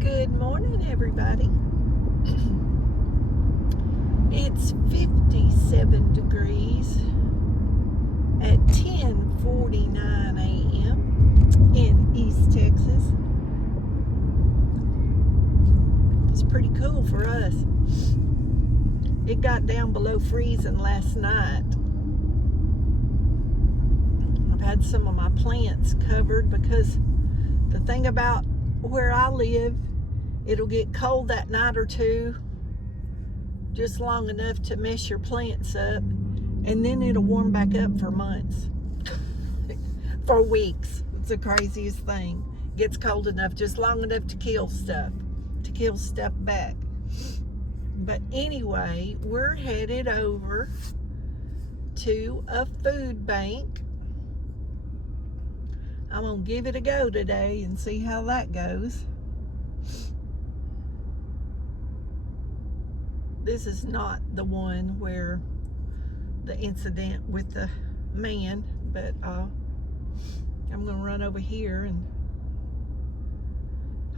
Good morning, everybody. It's 57 degrees at 10:49 a.m. in East Texas. It's pretty cool for us. It got down below freezing last night. I've had some of my plants covered because the thing about where I live, it'll get cold that night or two, just long enough to mess your plants up, and then it'll warm back up for months, for weeks. It's the craziest thing. It gets cold enough, just long enough to kill stuff back. But anyway, we're headed over to a food bank. I'm gonna give it a go today and see how that goes. This is not the one where the incident with the man, but I'm gonna run over here, and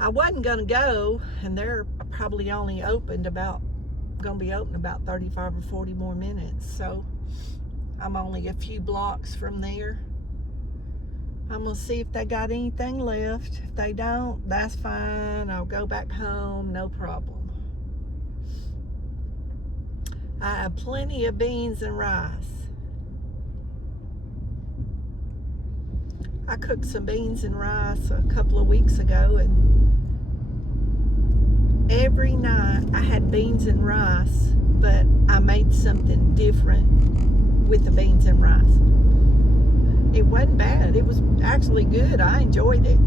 I wasn't gonna go, and they're probably only gonna be open about 35 or 40 more minutes, so I'm only a few blocks from there. I'm gonna see if they got anything left. If they don't, that's fine. I'll go back home, no problem. I have plenty of beans and rice. I cooked some beans and rice a couple of weeks ago, and every night I had beans and rice, but I made something different with the beans and rice. It wasn't bad. It was actually good. I enjoyed it.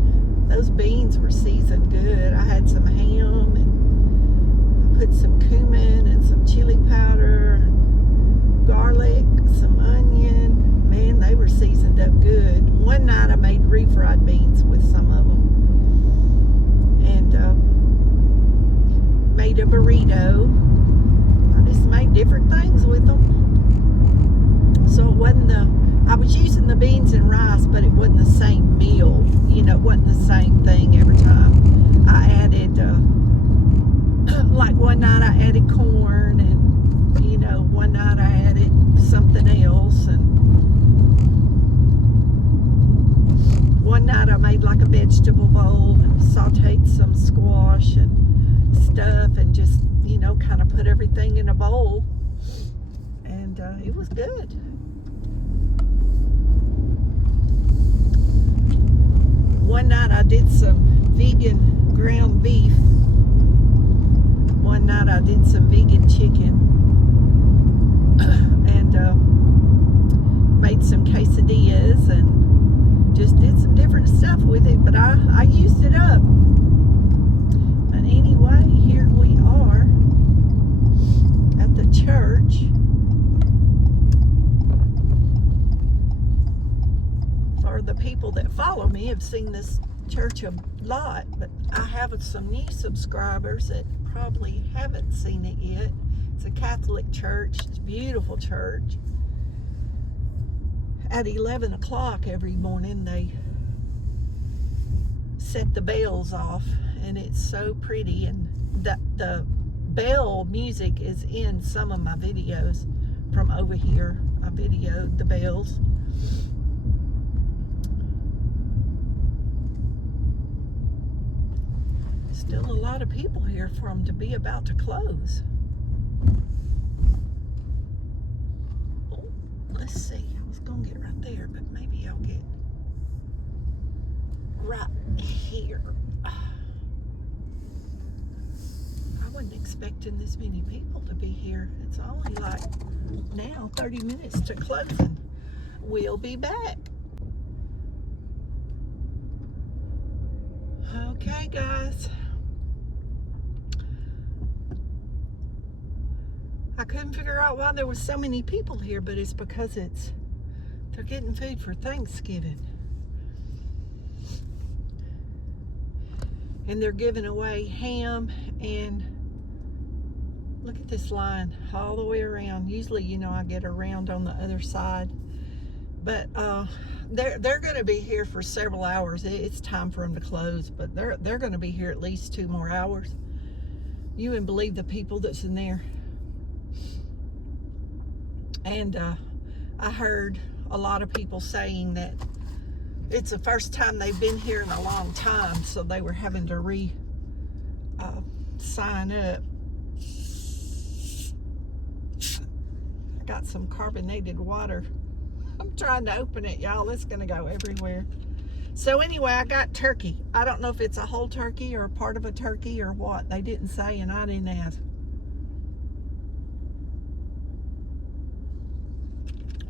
Those beans were seasoned good. I had some ham, and I put some cumin and some chili powder, garlic, some onion. Man, they were seasoned up good. One night I made refried beans with some of them, and made a burrito. I just made different things with them. So it wasn't I was using the beans and rice, but it wasn't the same meal. It wasn't the same thing every time. I added, like one night I added corn, and, one night I added something else, and one night I made like a vegetable bowl and sauteed some squash and stuff, and just, kind of put everything in a bowl, and it was good. One night I did some vegan ground beef. One night I did some vegan chicken, and made some quesadillas, and just did some different stuff with it, but I used it up. And anyway, here we are at the church. For the people that follow me have seen this church a lot, but I have some new subscribers that probably haven't seen it yet. It's a Catholic church. It's a beautiful church. At 11 o'clock every morning they set the bells off, and it's so pretty, and the bell music is in some of my videos from over here. I videoed the bells. Still a lot of people here for them to be about to close. Oh, let's see. I was going to get right there, but maybe I'll get right here. I wasn't expecting this many people to be here. It's only like now 30 minutes to closing. We'll be back. Okay, guys. I couldn't figure out why there was so many people here, but it's because they're getting food for Thanksgiving. And they're giving away ham, and look at this line all the way around. Usually, I get around on the other side, But they're going to be here for several hours. It's time for them to close, but they're going to be here at least 2 more hours. You wouldn't believe the people that's in there. And I heard a lot of people saying that it's the first time they've been here in a long time, so they were having to sign up. I got some carbonated water. I'm trying to open it, y'all. It's gonna go everywhere. So anyway, I got turkey. I don't know if it's a whole turkey or a part of a turkey or what. They didn't say, and I didn't ask.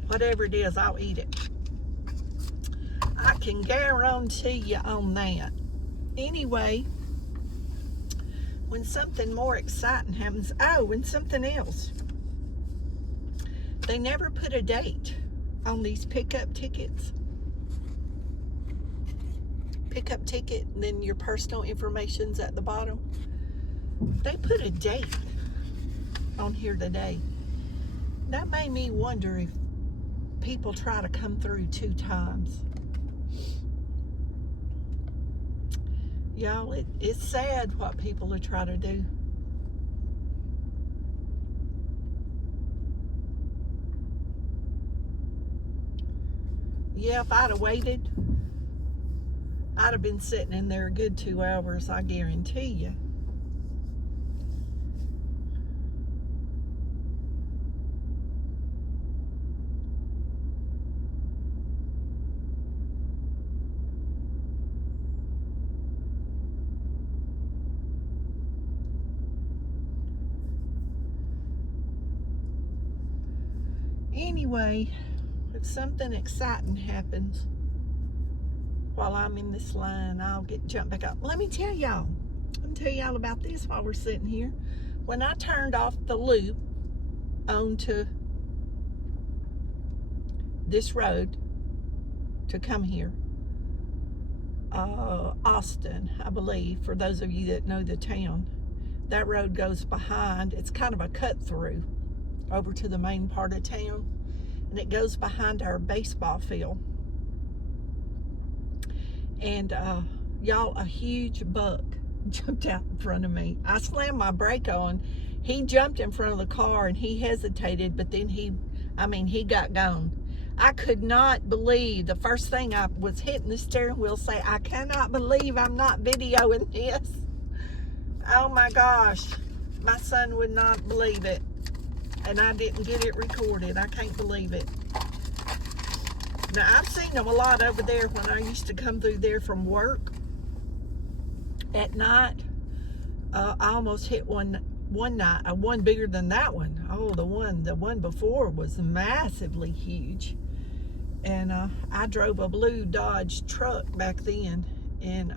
Whatever it is, I'll eat it. I can guarantee you on that. Anyway, when something more exciting happens, oh, and something else. They never put a date on these pickup tickets. Pickup ticket, and then your personal information's at the bottom. They put a date on here today. That made me wonder if people try to come through 2 times. Y'all, it's sad what people are trying to do. Yeah, if I'd have waited, I'd have been sitting in there a good 2 hours, I guarantee you. Anyway, if something exciting happens while I'm in this line, I'll jump back up. Let me tell y'all about this while we're sitting here. When I turned off the loop onto this road to come here, Austin, I believe, for those of you that know the town, that road goes behind. It's kind of a cut through over to the main part of town, and it goes behind our baseball field. And y'all, a huge buck jumped out in front of me. I slammed my brake on. He jumped in front of the car and he hesitated, but then he got gone. I could not believe, the first thing I was hitting the steering wheel, say, I cannot believe I'm not videoing this. Oh my gosh, my son would not believe it. And I didn't get it recorded. I can't believe it. Now, I've seen them a lot over there when I used to come through there from work at night. I almost hit one night, one bigger than that one. Oh, the one before was massively huge. And I drove a blue Dodge truck back then. And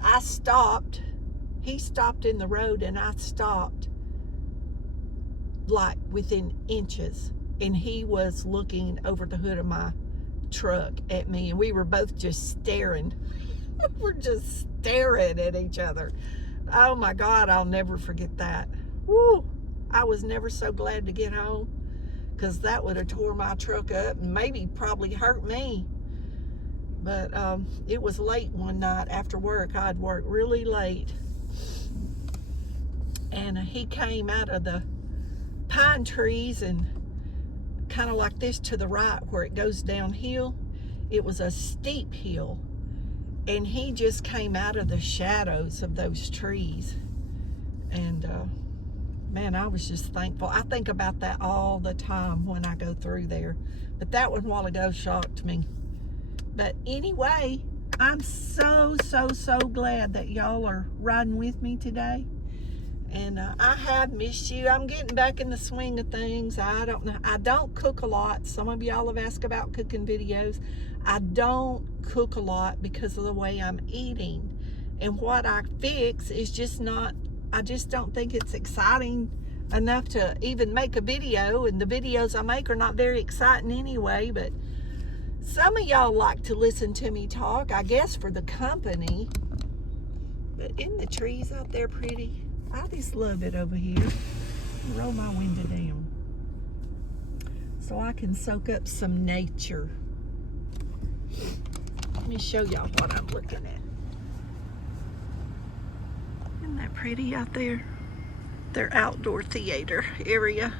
I stopped. He stopped in the road and I stopped like within inches, and he was looking over the hood of my truck at me, and we were both just staring. We're just staring at each other. Oh my God, I'll never forget that. Woo! I was never so glad to get home, because that would have tore my truck up and maybe probably hurt me. But it was late one night after work. I'd worked really late, and he came out of the pine trees and kind of like this to the right where it goes downhill. It was a steep hill, and he just came out of the shadows of those trees. And man, I was just thankful. I think about that all the time when I go through there, but that one a while ago shocked me. But anyway, I'm so glad that y'all are riding with me today. And I have missed you. I'm getting back in the swing of things. I don't cook a lot. Some of y'all have asked about cooking videos. I don't cook a lot because of the way I'm eating. And what I fix is just not, I just don't think it's exciting enough to even make a video. And the videos I make are not very exciting anyway. But some of y'all like to listen to me talk, I guess for the company. But isn't the trees out there pretty? I just love it over here. Roll my window down. so I can soak up some nature. Let me show y'all what I'm looking at. Isn't that pretty out there? Their outdoor theater area.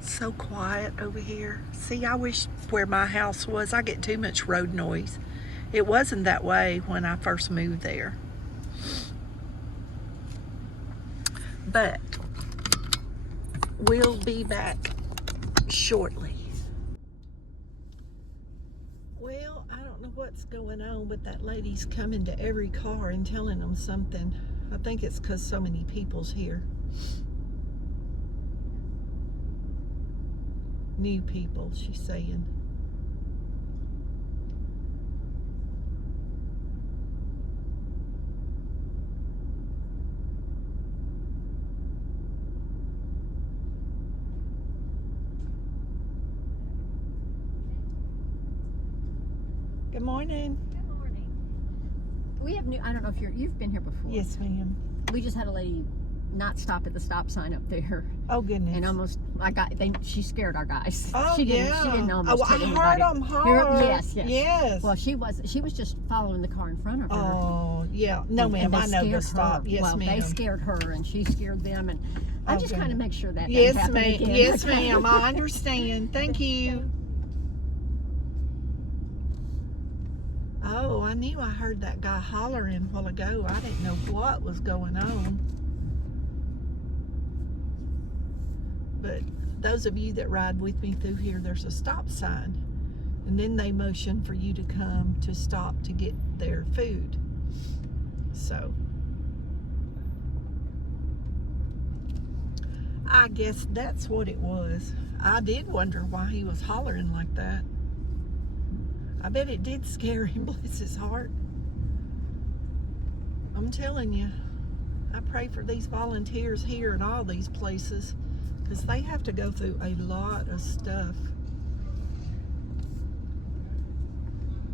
So quiet over here. See, I wish where my house was, I get too much road noise. It wasn't that way when I first moved there. But we'll be back shortly. Well, I don't know what's going on, but that lady's coming to every car and telling them something. I think it's because so many people's here. New people, she's saying. Good morning. Good morning. We have new, I don't know if you've been here before. Yes, ma'am. We just had a lady not stop at the stop sign up there. Oh, goodness. And almost, she scared our guys. Oh, she yeah. didn't almost hit I anybody. heard them holler. Yes. Well, she was just following the car in front of her. Oh, yeah. No, ma'am, I know to stop. Yes, well, ma'am. they scared her and she scared them. And I just kind of make sure that yes, doesn't happen again. Yes, ma'am. I understand. Thank you. Oh, I knew I heard that guy hollering a while ago. I didn't know what was going on. But those of you that ride with me through here, there's a stop sign. And then they motion for you to come to stop to get their food. So, I guess that's what it was. I did wonder why he was hollering like that. I bet it did scare him, bless his heart. I'm telling you, I pray for these volunteers here and all these places, because they have to go through a lot of stuff.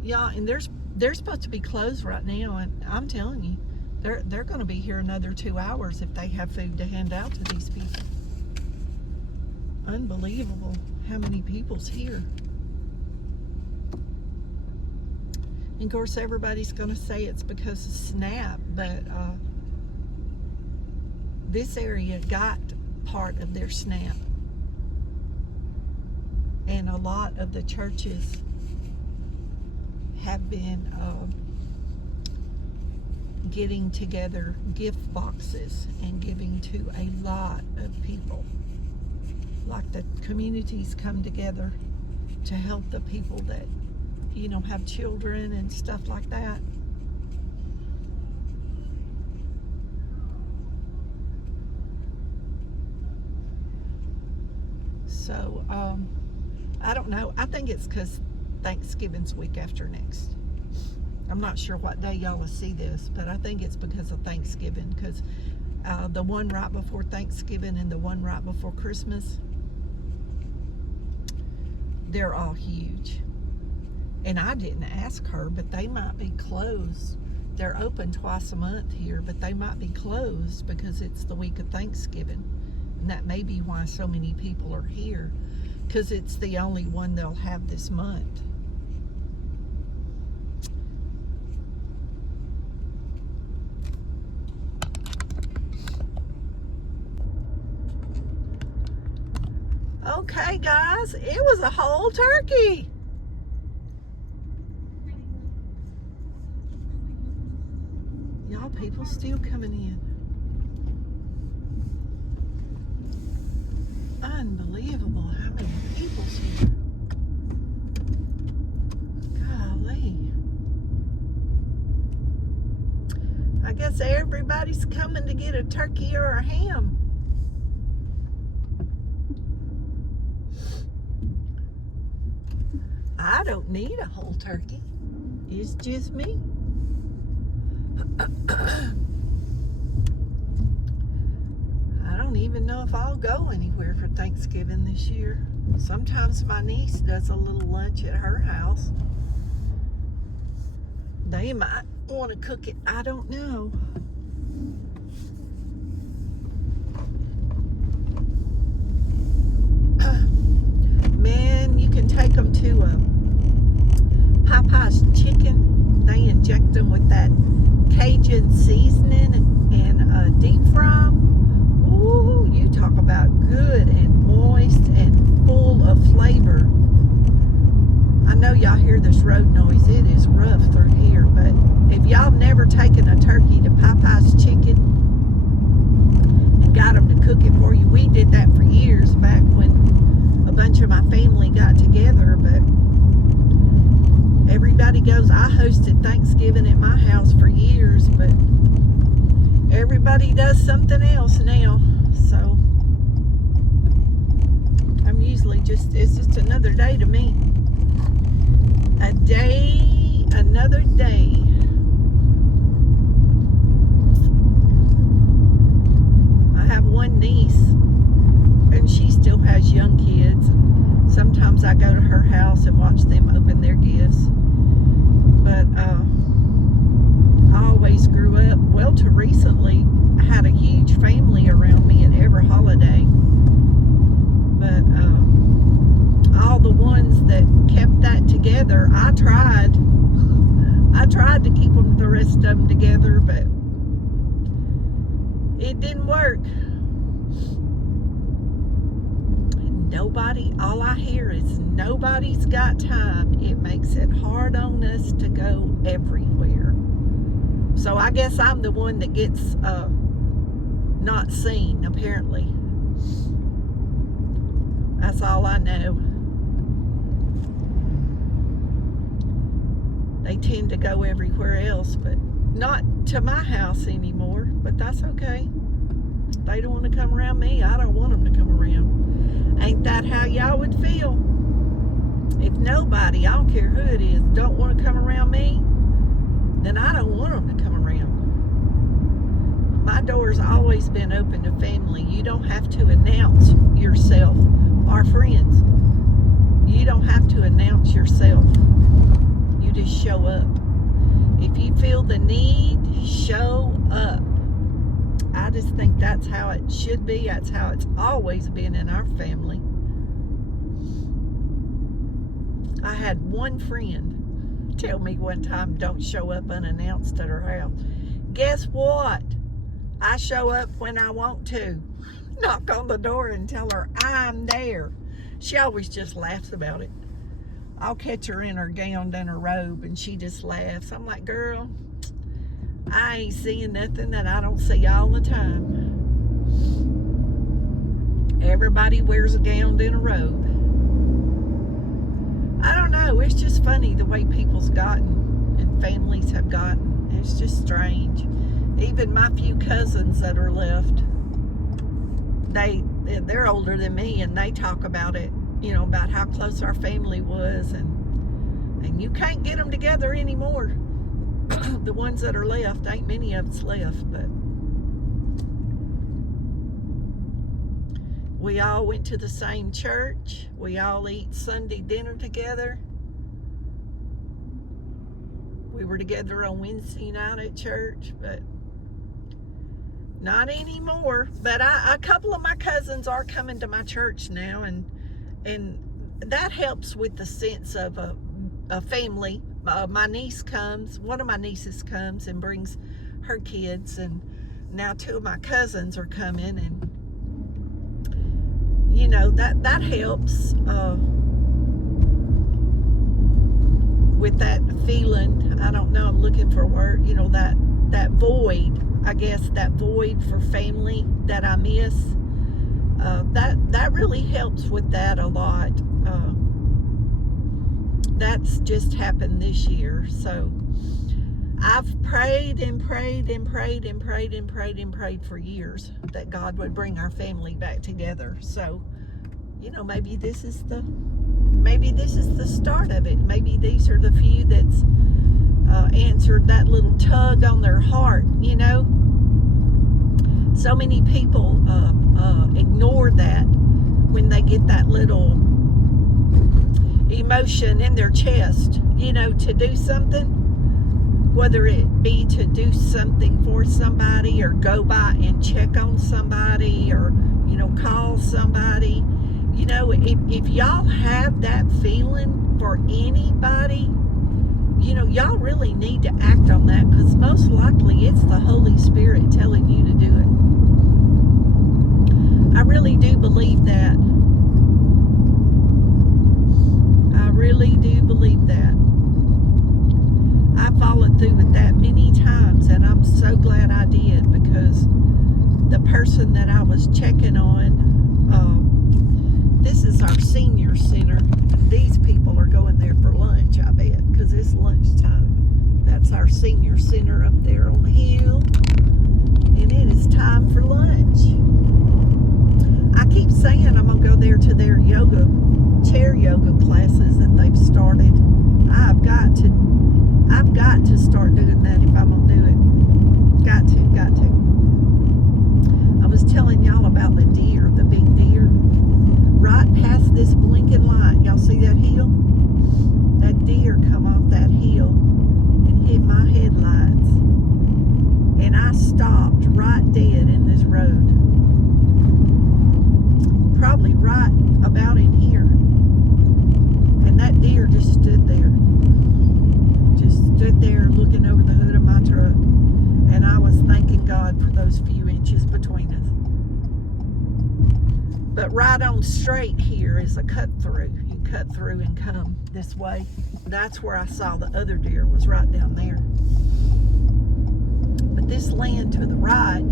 Yeah, and they're supposed to be closed right now, and I'm telling you, they're going to be here another 2 hours if they have food to hand out to these people. Unbelievable how many people's here. And of course, everybody's going to say it's because of SNAP, but this area got part of their SNAP. And a lot of the churches have been getting together gift boxes and giving to a lot of people. Like the communities come together to help the people that, you know, have children and stuff like that. So, I don't know. I think it's because Thanksgiving's week after next. I'm not sure what day y'all will see this, but I think it's because of Thanksgiving, because the one right before Thanksgiving and the one right before Christmas, they're all huge. And I didn't ask her, but they might be closed. They're open twice a month here, but they might be closed because it's the week of Thanksgiving. And that may be why so many people are here, because it's the only one they'll have this month. Okay, guys, it was a whole turkey. Y'all people still coming in. Unbelievable how many people's here. Golly. I guess everybody's coming to get a turkey or a ham. I don't need a whole turkey. It's just me. I don't even know if I'll go anywhere for Thanksgiving this year. Sometimes my niece does a little lunch at her house. They might want to cook it. I don't know. to Popeye's chicken. They inject them with that Cajun seasoning and deep fry 'em. Ooh, you talk about good and moist and full of flavor. I know y'all hear this road noise. It is rough through here, but if y'all never taken a turkey to Popeye's chicken and got them to cook it for you, we did that for years back when a bunch of my family got together, but everybody goes. I hosted Thanksgiving at my house for years, but everybody does something else now, so I'm usually it's just another day to me. A day, another day. I have one niece, and she still has young kids. Sometimes I go to her house and watch them open their gifts. But I always grew up, well, to recently, I had a huge family around me at every holiday. But all the ones that kept that together, I tried to keep the rest of them together, but it didn't work. Nobody, all I hear is nobody's got time. It makes it hard on us to go everywhere. So I guess I'm the one that gets not seen, apparently. That's all I know. They tend to go everywhere else, but not to my house anymore. But that's okay. They don't want to come around me. I don't want them to come around. Ain't that how y'all would feel? If nobody, I don't care who it is, don't want to come around me, then I don't want them to come around. My door's always been open to family. You don't have to announce yourself. Our friends, you don't have to announce yourself. You just show up. If you feel the need, show up. I just think that's how it should be. That's how it's always been in our family. I had one friend tell me one time, don't show up unannounced at her house. Guess what? I show up when I want to. Knock on the door and tell her I'm there. She always just laughs about it. I'll catch her in her gown and her robe and she just laughs. I'm like, girl, I ain't seeing nothing that I don't see all the time. Everybody wears a gown and a robe. I don't know. It's just funny the way people's gotten and families have gotten. It's just strange. Even my few cousins that are left, they're older than me, and they talk about it, you know, about how close our family was, and you can't get them together anymore. The ones that are left, ain't many of us left, but we all went to the same church. We all eat Sunday dinner together. We were together on Wednesday night at church, but not anymore. But a couple of my cousins are coming to my church now, and that helps with the sense of a family. My niece comes, one of my nieces comes and brings her kids, and now two of my cousins are coming, and you know, that helps with that feeling. I don't know, I'm looking for a word, you know, that void, I guess, that void for family that I miss. That really helps with that a lot. That's just happened this year. So I've prayed and prayed and prayed and prayed and prayed and prayed for years that God would bring our family back together. So, you know, maybe this is the start of it. Maybe these are the few that's answered that little tug on their heart, you know. So many people ignore that when they get that little emotion in their chest, you know, to do something, whether it be to do something for somebody or go by and check on somebody or, you know, call somebody. You know, if y'all have that feeling for anybody, you know, y'all really need to act on that, because most likely it's the Holy Spirit telling you to do it. I really do believe that. I really do believe that. I followed through with that many times, and I'm so glad I did, because the person that I was checking on, this is our senior center. These people are going there for lunch, I bet, because it's lunchtime. That's our senior center up there on the hill, and it is time for lunch. I keep saying I'm going to go there to their chair yoga classes that they've started. I've got to start doing that if I'm going to do it. Got to. I was telling y'all about the deer, the big deer. Right past this blinking light, y'all see that hill? That deer come off that hill and hit my headlights. And I stopped right dead in this road. Probably right about in here. And that deer just stood there. Looking over the hood of my truck. And I was thanking God for those few inches between us. But right on straight here is a cut through. You cut through and come this way. That's where I saw the other deer, was right down there. But this land to the right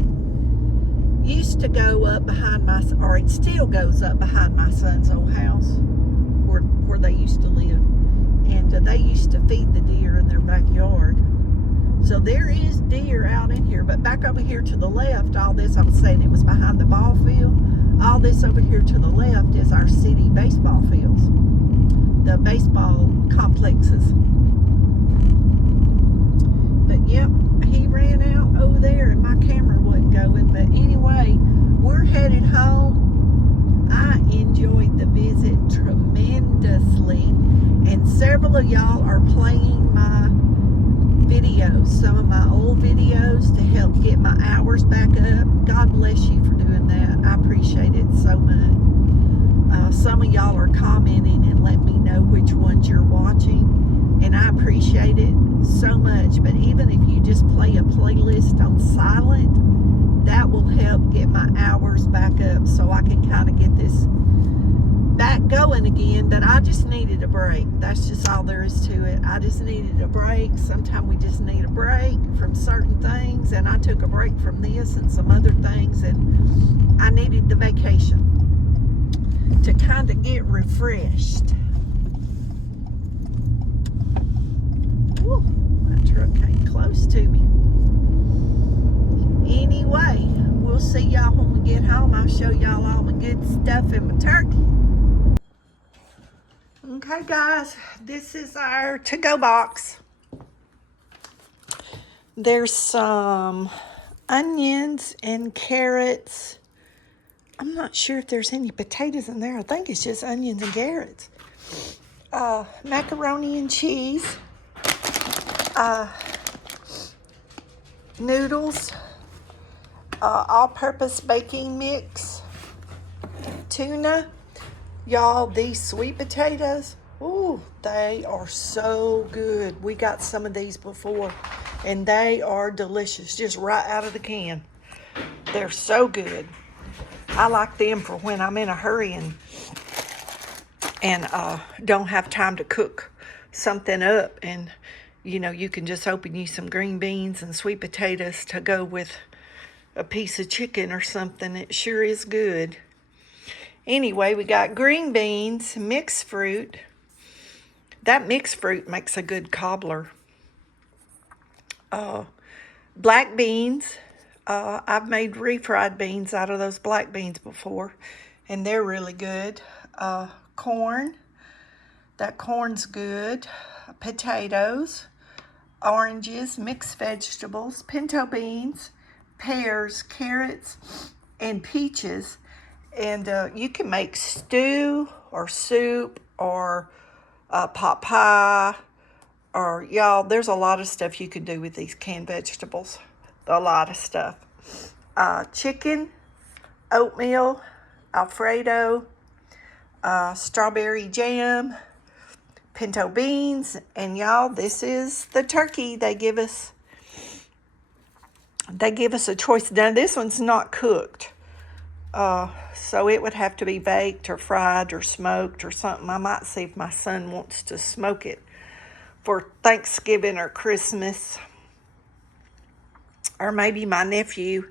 used to go up behind or it still goes up behind my son's old house where they used to live. And they used to feed the deer in their backyard. So there is deer out in here. But back over here to the left, all this, I was saying it was behind the ball field. All this over here to the left is our city baseball fields. The baseball complexes. But yep, he ran out over there and my camera wasn't going. But anyway, we're headed home. I enjoyed the visit tremendously. And several of y'all are playing my videos, some of my old videos, to help get my hours back up. God bless you for doing that. I appreciate it so much. Some of y'all are commenting and let me know which ones you're watching, and I appreciate it so much. But even if you just play a playlist on silent, that will help get my hours back up so I can kind of get this back going again. But I just needed a break. That's just all there is to it. I just needed a break. Sometimes we just need a break from certain things, and I took a break from this and some other things, and I needed the vacation to kind of get refreshed. Woo, that truck came close to me. Anyway, we'll see y'all when we get home. I'll show y'all all the good stuff in my turkey. Okay guys, this is our to-go box. There's some onions and carrots. I'm not sure if there's any potatoes in there. I think it's just onions and carrots. Macaroni and cheese. Noodles. All-purpose baking mix. Tuna. Y'all, these sweet potatoes, ooh, they are so good. We got some of these before, and they are delicious, just right out of the can. They're so good. I like them for when I'm in a hurry and don't have time to cook something up. And, you know, you can just open you some green beans and sweet potatoes to go with a piece of chicken or something. It sure is good. Anyway, we got green beans, mixed fruit. That mixed fruit makes a good cobbler. Black beans. I've made refried beans out of those black beans before, and they're really good. Corn. That corn's good. Potatoes. Oranges, mixed vegetables, pinto beans, pears, carrots, and peaches. And you can make stew or soup or pot pie, or y'all, there's a lot of stuff you can do with these canned vegetables. A lot of stuff. Chicken, oatmeal, Alfredo, strawberry jam, pinto beans, and y'all, this is the turkey they give us. They give us a choice. Now, this one's not cooked, so it would have to be baked or fried or smoked or something. I might see if my son wants to smoke it for Thanksgiving or Christmas. Or maybe my nephew,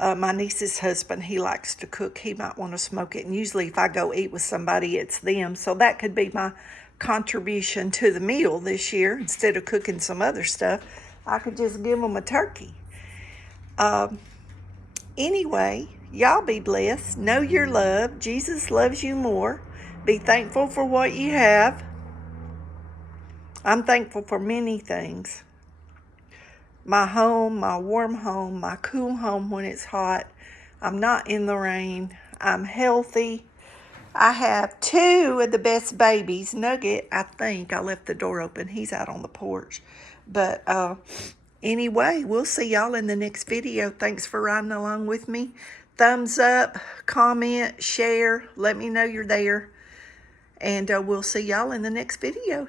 my niece's husband, he likes to cook. He might want to smoke it. And usually if I go eat with somebody, it's them. So that could be my contribution to the meal this year. Instead of cooking some other stuff, I could just give them a turkey. Anyway, y'all be blessed. Know your love. Jesus loves you more. Be thankful for what you have. I'm thankful for many things. My home, my warm home, my cool home when it's hot. I'm not in the rain. I'm healthy. I have 2 of the best babies. Nugget, I think, I left the door open. He's out on the porch. But anyway, we'll see y'all in the next video. Thanks for riding along with me. Thumbs up, comment, share. Let me know you're there. And we'll see y'all in the next video.